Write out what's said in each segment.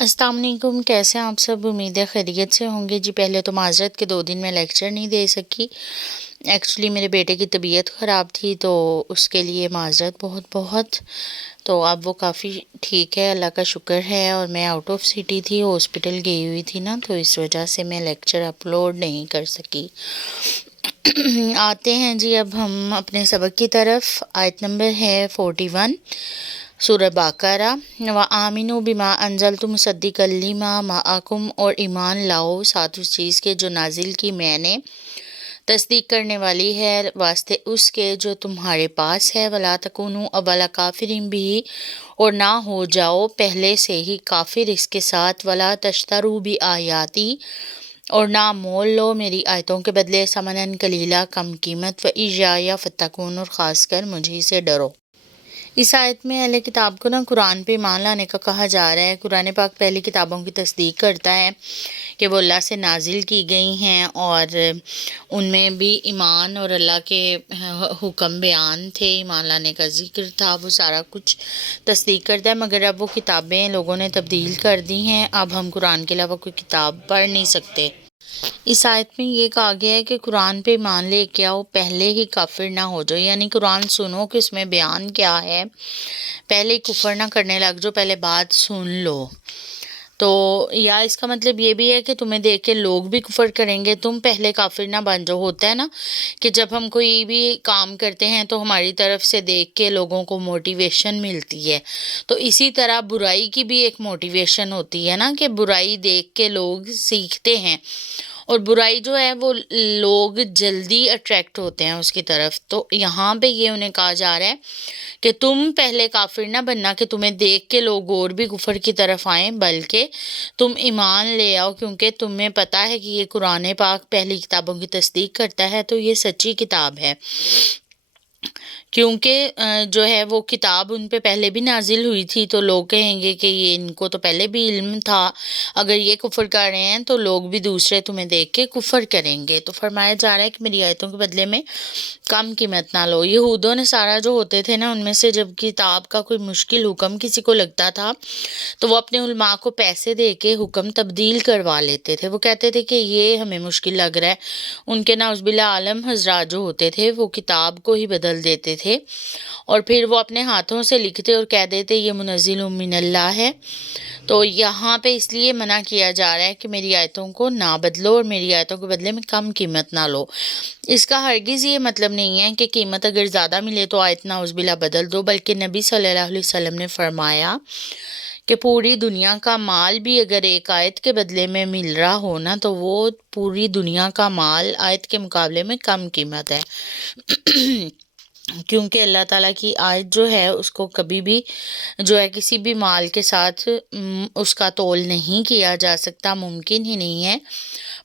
अस्सलाम वालेकुम। कैसे हैं आप सब? उम्मीद है खैरियत से होंगे जी। पहले तो माज़रत के 2 दिन मैं लेक्चर नहीं दे सकी। एक्चुअली मेरे बेटे की तबीयत ख़राब थी तो उसके लिए माज़रत बहुत बहुत। तो अब वो काफ़ी ठीक है, अल्लाह का शुक्र है। और मैं आउट ऑफ सिटी थी, हॉस्पिटल गई हुई थी ना, तो इस वजह से मैं लेक्चर अपलोड नहीं कर सकी। आते हैं जी अब हम अपने सबक की तरफ। आयत नंबर है 41 सूरह बकरा। व आमिनु बिमा अंजलतु मुसद्दिक़ल लिमा माअकुम, और ईमान लाओ साथ उस चीज़ के जो नाजिल की मैंने, तस्दीक करने वाली है वास्ते उसके जो तुम्हारे पास है। वला तकुनु अवला काफिरिन भी, और ना हो जाओ पहले से ही काफिर इसके साथ। वला तश्तरू भी आयाती, और ना मोल लो मेरी आयतों के बदले समनन कलीला, कम कीमत। व इजाया फत्तकून, और ख़ास कर मुझे से डरो। इस आयत में अहले किताब को ना कुरान पे ईमान लाने का कहा जा रहा है। कुरान पाक पहली किताबों की तस्दीक करता है कि वो अल्लाह से नाजिल की गई हैं और उनमें भी ईमान और अल्लाह के हुक्म बयान थे, ईमान लाने का जिक्र था, वो सारा कुछ तस्दीक करता है। मगर अब वो किताबें लोगों ने तब्दील कर दी हैं, अब हम कुरान के अलावा कोई किताब पढ़ नहीं सकते। इस आयत में ये कहा गया है कि कुरान पे ईमान लेके आओ, पहले ही काफिर ना हो जाओ। यानी कुरान सुनो कि इसमें बयान क्या है, पहले ही कुफर ना करने लग जाओ, पहले बात सुन लो। तो या इसका मतलब ये भी है कि तुम्हें देख के लोग भी कुफर करेंगे, तुम पहले काफिर ना बन जाओ। होता है ना कि जब हम कोई भी काम करते हैं तो हमारी तरफ से देख के लोगों को मोटिवेशन मिलती है, तो इसी तरह बुराई की भी एक मोटिवेशन होती है ना, कि बुराई देख के लोग सीखते हैं, और बुराई जो है वो लोग जल्दी अट्रैक्ट होते हैं उसकी तरफ। तो यहाँ पे ये उन्हें कहा जा रहा है कि तुम पहले काफिर ना बनना कि तुम्हें देख के लोग और भी कुफर की तरफ आएं, बल्कि तुम ईमान ले आओ, क्योंकि तुम्हें पता है कि ये कुरान पाक पहली किताबों की तस्दीक करता है, तो ये सच्ची किताब है। क्योंकि जो है वो किताब उन पे पहले भी नाजिल हुई थी, तो लोग कहेंगे कि ये इनको तो पहले भी इल्म था, अगर ये कुफर कर रहे हैं तो लोग भी दूसरे तुम्हें देख के कुफर करेंगे। तो फरमाया जा रहा है कि मेरी आयतों के बदले में कम कीमत ना लो। यहूदों ने सारा जो होते थे ना, उनमें से जब किताब का कोई मुश्किल हुक्म किसी को लगता था तो वो अपने उलमा को पैसे दे के हुक्म तब्दील करवा लेते थे। वो कहते थे कि ये हमें मुश्किल लग रहा है। उनके नाउज़ुबिल्लाह आलम हजरात जो होते थे वो किताब को ही बदल देते थे, और फिर वो अपने हाथों से लिखते और कह देते ये मुनज़्ज़िल मिनल्लाह है। तो यहाँ पे इसलिए मना किया जा रहा है कि मेरी आयतों को ना बदलो और मेरी आयतों के बदले में कम कीमत ना लो। इसका हरगिज़ ये मतलब नहीं है कि कीमत अगर ज़्यादा मिले तो आयत नाउज़ुबिल्लाह बदल दो, बल्कि नबी सल्लल्लाहु अलैहि वसल्लम ने फरमाया कि पूरी दुनिया का माल भी अगर एक आयत के बदले में मिल रहा हो ना, तो वो पूरी दुनिया का माल आयत के मुकाबले में कम कीमत है। क्योंकि अल्लाह ताला की आयत जो है उसको कभी भी जो है किसी भी माल के साथ उसका तोल नहीं किया जा सकता, मुमकिन ही नहीं है।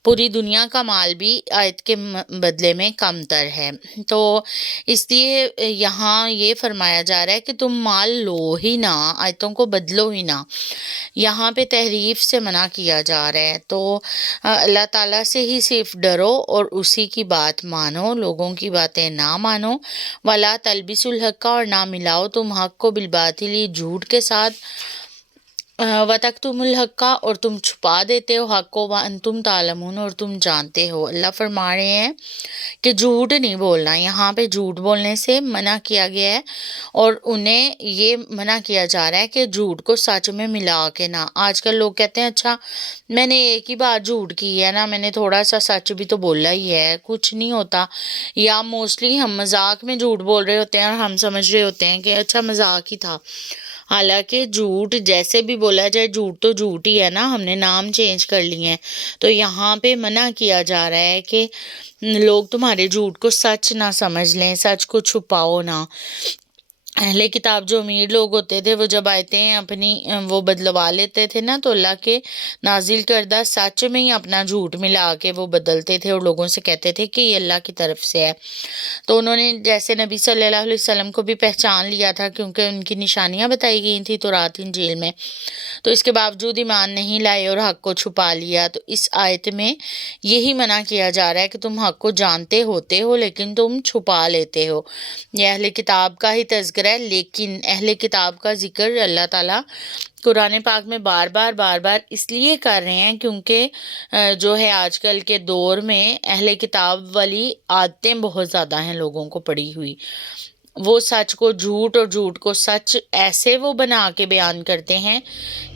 पूरी दुनिया का माल भी आयत के बदले में कमतर है। तो इसलिए यहाँ ये फरमाया जा रहा है कि तुम माल लो ही ना, आयतों को बदलो ही ना। यहाँ पे तहरीफ से मना किया जा रहा है। तो अल्लाह ताला से ही सिर्फ डरो और उसी की बात मानो, लोगों की बातें ना मानो। वला तलबिसुल हक़, और ना मिलाओ तुम हक को बिलबातिल, झूठ के साथ। वतक्तुमुल हक़्क़ा, और तुम छुपा देते हो हक को, व अंतुम तालमून, और तुम जानते हो। अल्लाह फरमा रहे हैं कि झूठ नहीं बोलना। यहाँ पे झूठ बोलने से मना किया गया है, और उन्हें ये मना किया जा रहा है कि झूठ को सच में मिला के ना। आजकल लोग कहते हैं अच्छा मैंने एक ही बार झूठ की है ना, मैंने थोड़ा सा सच भी तो बोला ही है, कुछ नहीं होता। या मोस्टली हम मजाक में झूठ बोल रहे होते हैं और हम समझ रहे होते हैं कि अच्छा मजाक ही था। हालांकि झूठ जैसे भी बोला जाए, झूठ तो झूठ ही है ना, हमने नाम चेंज कर लिए हैं। तो यहाँ पे मना किया जा रहा है कि लोग तुम्हारे झूठ को सच ना समझ लें, सच को छुपाओ ना। अहले किताब जो अमीर लोग होते थे वो जब आयतें अपनी वो बदलवा लेते थे ना, तो अल्लाह के नाजिल करदा सच में ही अपना झूठ मिला के वो बदलते थे और लोगों से कहते थे कि ये अल्लाह की तरफ से है। तो उन्होंने जैसे नबी सल्लल्लाहु अलैहि वसल्लम को भी पहचान लिया था, क्योंकि उनकी निशानियां बताई गई थी तौरात इंजील में, तो इसके बावजूद ईमान नहीं लाए और हक को छुपा लिया। तो इस आयत में यही मना किया जा रहा है कि तुम हक को जानते होते हो लेकिन तुम छुपा लेते हो। यह अहले किताब का ही तज़किरा ذکر ہے، لیکن اہل کتاب کا ذکر اللہ تعالیٰ قرآن پاک میں بار بار اس لیے کر رہے ہیں کیونکہ جو ہے آج کل کے دور میں اہل کتاب والی عادتیں بہت زیادہ ہیں لوگوں کو پڑی ہوئی. وہ سچ کو جھوٹ اور جھوٹ کو سچ ایسے وہ بنا کے بیان کرتے ہیں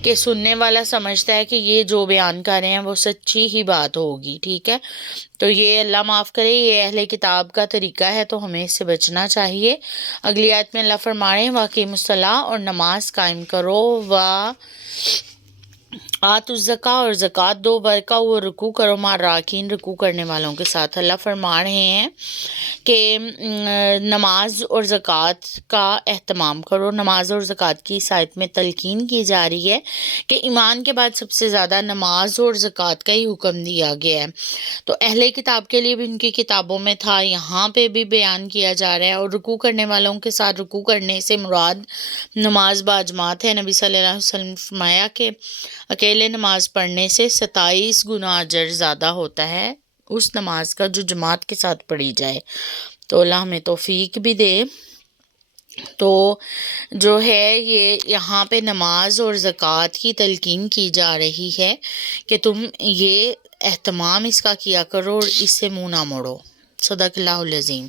کہ سننے والا سمجھتا ہے کہ یہ جو بیان کر رہے ہیں وہ سچی ہی بات ہوگی. ٹھیک ہے، تو یہ اللہ معاف کرے، یہ اہل کتاب کا طریقہ ہے، تو ہمیں اس سے بچنا چاہیے. اگلی آیت میں اللہ فرما رہے ہیں وَأَقِیمُوا الصَّلَاةَ، اور نماز قائم کرو، آت الزکا، اور زکوٰۃ دو، برکا وہ رکوع کرو، مع راکین، رکوع کرنے والوں کے ساتھ. اللہ فرما رہے ہیں کہ نماز اور زکوٰۃ کا اہتمام کرو. نماز اور زکوٰۃ کی اس آیت میں تلقین کی جا رہی ہے کہ ایمان کے بعد سب سے زیادہ نماز اور زکوٰۃ کا ہی حکم دیا گیا ہے. تو اہل کتاب کے لیے بھی ان کی کتابوں میں تھا، یہاں پہ بھی بیان کیا جا رہا ہے. اور رکوع کرنے والوں کے ساتھ رکوع کرنے سے مراد نماز باجماعت ہے. نبی صلی اللہ علیہ وسلم نے فرمایا کہ اکیلے نماز پڑھنے سے 27 گنا اجر زیادہ ہوتا ہے اس نماز کا جو جماعت کے ساتھ پڑھی جائے. تو اللہ ہمیں توفیق بھی دے. تو جو ہے یہ یہاں پہ نماز اور زکوٰۃ کی تلقین کی جا رہی ہے کہ تم یہ اہتمام اس کا کیا کرو اور اس سے منہ نہ موڑو. صدق اللہ العظیم.